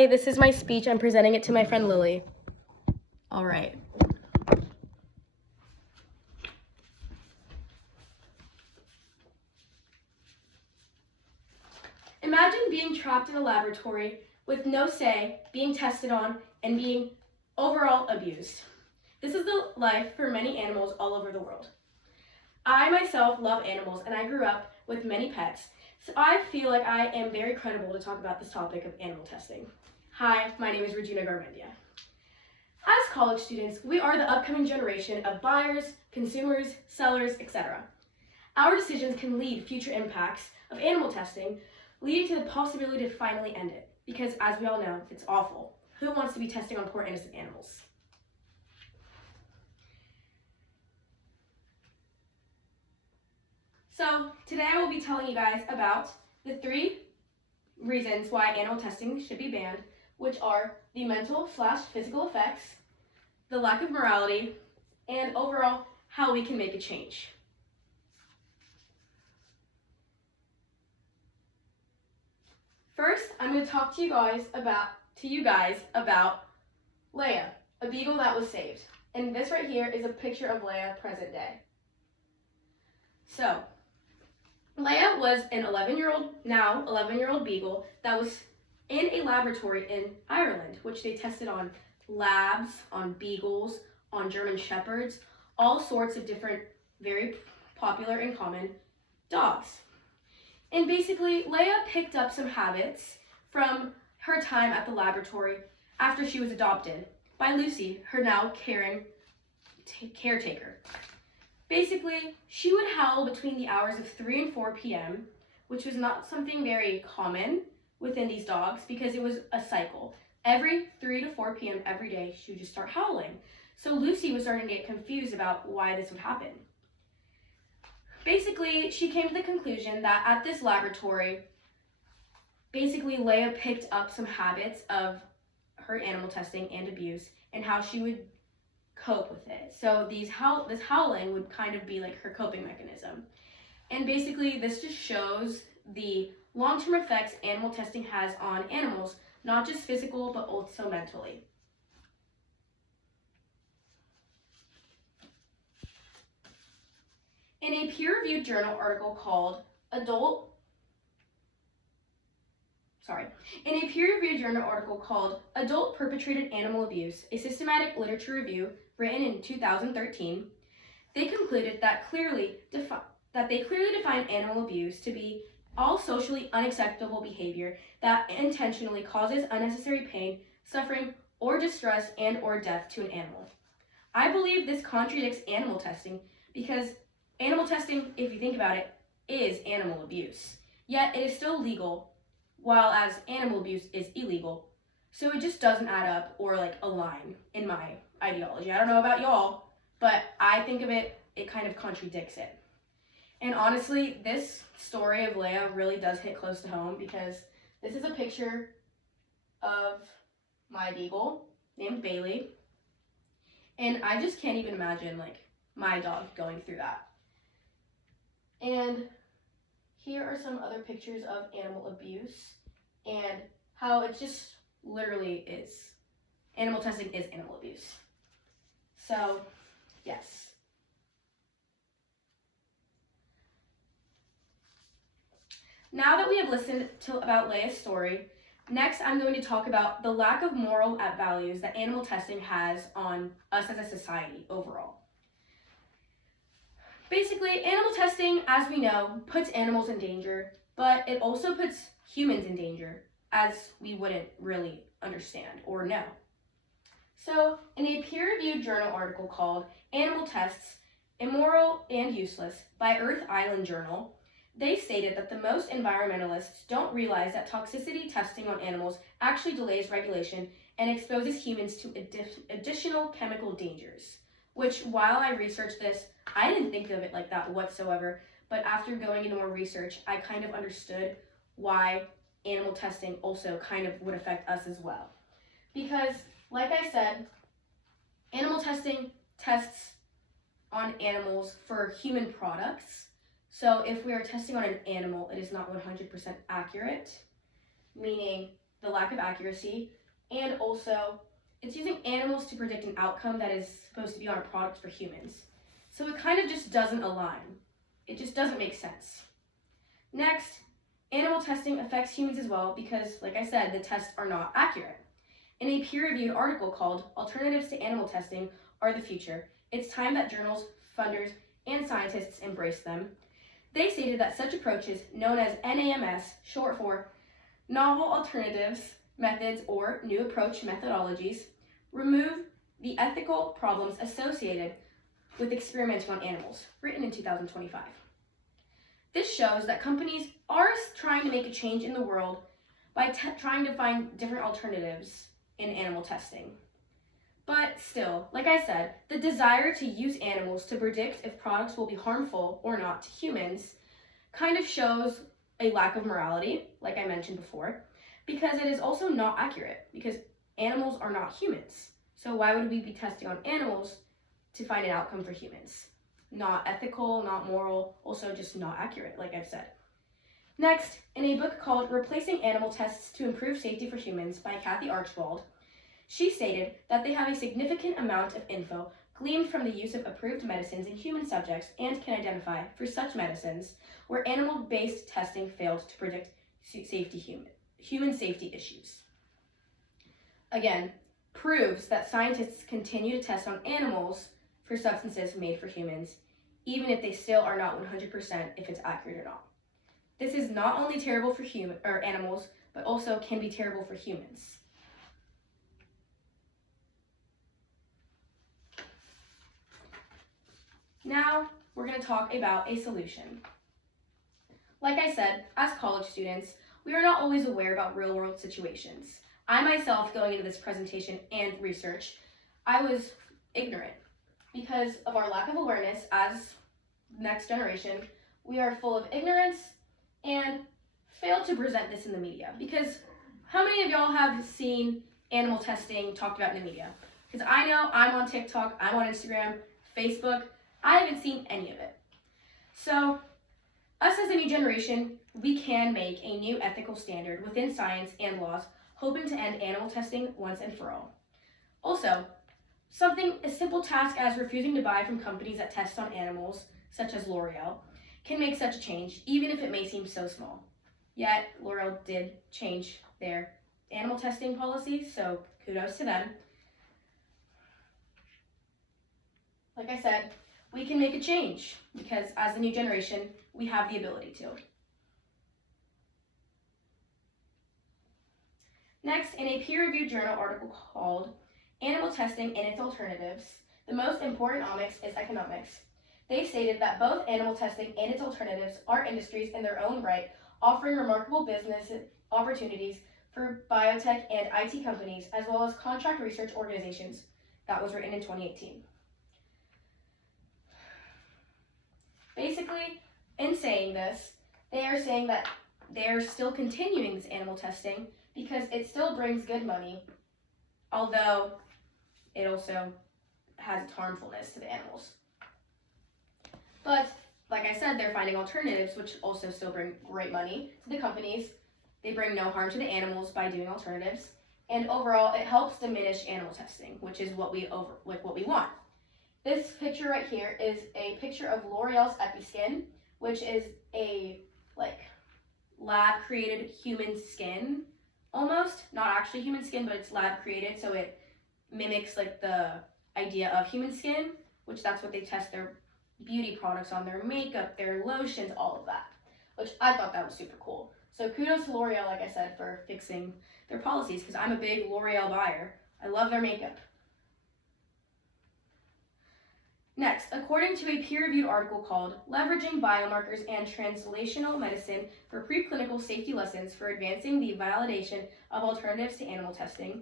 Hi, this is my speech. I'm presenting it to my friend Lily. All right. Imagine being trapped in a laboratory with no say, being tested on, and being overall abused. This is the life for many animals all over the world. I myself love animals, and I grew up with many pets, so I feel like I am very credible to talk about this topic of animal testing. Hi, my name is Regina Garmendia. As college students, we are the upcoming generation of buyers, consumers, sellers, etc. Our decisions can lead future impacts of animal testing, leading to the possibility to finally end it, because as we all know, it's awful. Who wants to be testing on poor innocent animals? So today I will be telling you guys about the 3 reasons why animal testing should be banned, which are the mental/physical effects, the lack of morality, and overall how we can make a change. First, I'm going to talk to you guys about Leia, a beagle that was saved. And this right here is a picture of Leia present day. So, Leia was an 11-year-old beagle that was in a laboratory in Ireland, which they tested on labs, on beagles, on German shepherds, all sorts of different, very popular and common dogs. And basically, Leia picked up some habits from her time at the laboratory after she was adopted by Lucy, her now caring caretaker. Basically, she would howl between the hours of 3 and 4 p.m., which was not something very common within these dogs because it was a cycle. Every 3 to 4 p.m. every day, she would just start howling. So Lucy was starting to get confused about why this would happen. Basically, she came to the conclusion that at this laboratory, basically Leia picked up some habits of her animal testing and abuse and how she would cope with it. So this howling would kind of be like her coping mechanism. And basically, this just shows the long-term effects animal testing has on animals, not just physical, but also mentally. In a peer-reviewed journal article called Adult Perpetrated Animal Abuse, a Systematic Literature Review written in 2013, they concluded that they clearly define animal abuse to be all socially unacceptable behavior that intentionally causes unnecessary pain, suffering, or distress and/or death to an animal. I believe this contradicts animal testing because animal testing, if you think about it, is animal abuse. Yet it is still legal, while as animal abuse is illegal. So it just doesn't add up or align in my ideology. I don't know about y'all, but I think of it kind of contradicts it. And honestly, this story of Leia really does hit close to home because this is a picture of my beagle named Bailey. And I just can't even imagine my dog going through that. And here are some other pictures of animal abuse and how it just literally is. Animal testing is animal abuse. So, yes. Now that we have listened about Leia's story, next I'm going to talk about the lack of moral values that animal testing has on us as a society overall. Basically, animal testing, as we know, puts animals in danger, but it also puts humans in danger, as we wouldn't really understand or know. So, in a peer-reviewed journal article called Animal Tests, Immoral and Useless by Earth Island Journal, they stated that the most environmentalists don't realize that toxicity testing on animals actually delays regulation and exposes humans to additional chemical dangers, which while I researched this, I didn't think of it like that whatsoever, but after going into more research, I kind of understood why animal testing also kind of would affect us as well. Because, like I said, animal testing tests on animals for human products. So if we are testing on an animal, it is not 100% accurate, meaning the lack of accuracy, and also it's using animals to predict an outcome that is supposed to be on a product for humans. So it kind of just doesn't align. It just doesn't make sense. Next, animal testing affects humans as well because, like I said, the tests are not accurate. In a peer-reviewed article called Alternatives to Animal Testing Are the Future, it's time that journals, funders, and scientists embrace them. They stated that such approaches, known as NAMS, short for Novel Alternatives, Methods, or New Approach Methodologies, remove the ethical problems associated with experimenting on animals, written in 2025. This shows that companies are trying to make a change in the world by trying to find different alternatives in animal testing. But still, like I said, the desire to use animals to predict if products will be harmful or not to humans kind of shows a lack of morality, like I mentioned before, because it is also not accurate, because animals are not humans. So why would we be testing on animals to find an outcome for humans? Not ethical, not moral, also just not accurate, like I've said. Next, in a book called Replacing Animal Tests to Improve Safety for Humans by Kathy Archibald, she stated that they have a significant amount of info gleaned from the use of approved medicines in human subjects and can identify, for such medicines, where animal-based testing failed to predict human safety issues. Again, proves that scientists continue to test on animals for substances made for humans, even if they still are not 100% if it's accurate or not. This is not only terrible for animals, but also can be terrible for humans. Now, we're going to talk about a solution. Like I said, as college students, we are not always aware about real-world situations. I myself, going into this presentation and research, I was ignorant because of our lack of awareness as next generation. We are full of ignorance and fail to present this in the media. Because how many of y'all have seen animal testing talked about in the media? Because I know I'm on TikTok, I'm on Instagram, Facebook. I haven't seen any of it. So, us as a new generation, we can make a new ethical standard within science and laws, hoping to end animal testing once and for all. Also, a simple task as refusing to buy from companies that test on animals, such as L'Oreal, can make such a change, even if it may seem so small. Yet, L'Oreal did change their animal testing policies, so kudos to them. Like I said, we can make a change because as the new generation, we have the ability to. Next, in a peer-reviewed journal article called Animal Testing and Its Alternatives, the most important omics is economics. They stated that both animal testing and its alternatives are industries in their own right, offering remarkable business opportunities for biotech and IT companies, as well as contract research organizations. That was written in 2018. Basically, in saying this, they are saying that they are still continuing this animal testing because it still brings good money, although it also has its harmfulness to the animals. But, like I said, they're finding alternatives, which also still bring great money to the companies. They bring no harm to the animals by doing alternatives, and overall, it helps diminish animal testing, which is what we want. This picture right here is a picture of L'Oreal's EpiSkin, which is a lab-created human skin, almost. Not actually human skin, but it's lab-created, so it mimics the idea of human skin, which that's what they test their beauty products on, their makeup, their lotions, all of that, which I thought that was super cool. So kudos to L'Oreal, like I said, for fixing their policies, because I'm a big L'Oreal buyer. I love their makeup. Next, according to a peer-reviewed article called Leveraging Biomarkers and Translational Medicine for Preclinical Safety Lessons for Advancing the Validation of Alternatives to Animal Testing,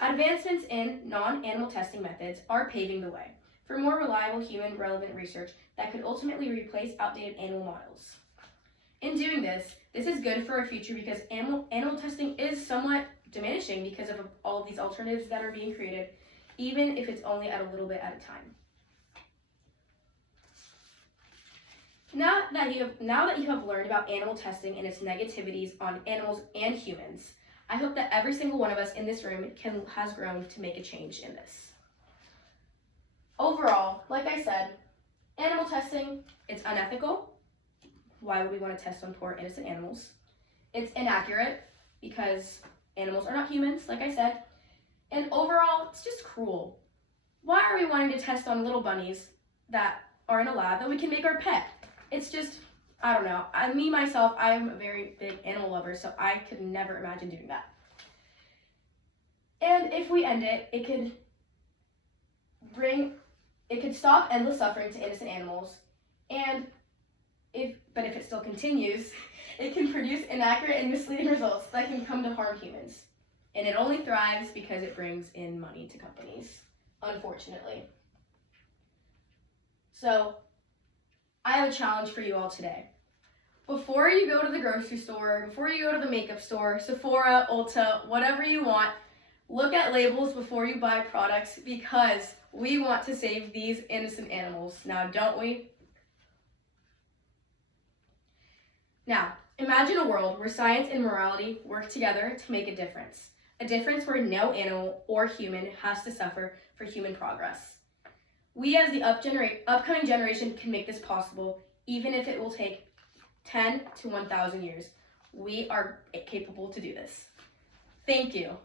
advancements in non-animal testing methods are paving the way for more reliable human-relevant research that could ultimately replace outdated animal models. In doing this, this is good for our future because animal testing is somewhat diminishing because of all of these alternatives that are being created, even if it's only at a little bit at a time. Now that you have learned about animal testing and its negativities on animals and humans, I hope that every single one of us in this room has grown to make a change in this. Overall, like I said, animal testing, it's unethical. Why would we want to test on poor innocent animals? It's inaccurate because animals are not humans, like I said. And overall, it's just cruel. Why are we wanting to test on little bunnies that are in a lab that we can make our pet? It's just, I don't know. Myself, I am a very big animal lover, so I could never imagine doing that. And if we end it, it could stop endless suffering to innocent animals. And if it still continues, it can produce inaccurate and misleading results that can come to harm humans. And it only thrives because it brings in money to companies, unfortunately. So, I have a challenge for you all today. Before you go to the grocery store, before you go to the makeup store, Sephora, Ulta, whatever you want, look at labels before you buy products because we want to save these innocent animals. Now, don't we? Now, imagine a world where science and morality work together to make a difference. A difference where no animal or human has to suffer for human progress. We as the upcoming generation can make this possible, even if it will take 10 to 1,000 years. We are capable to do this. Thank you.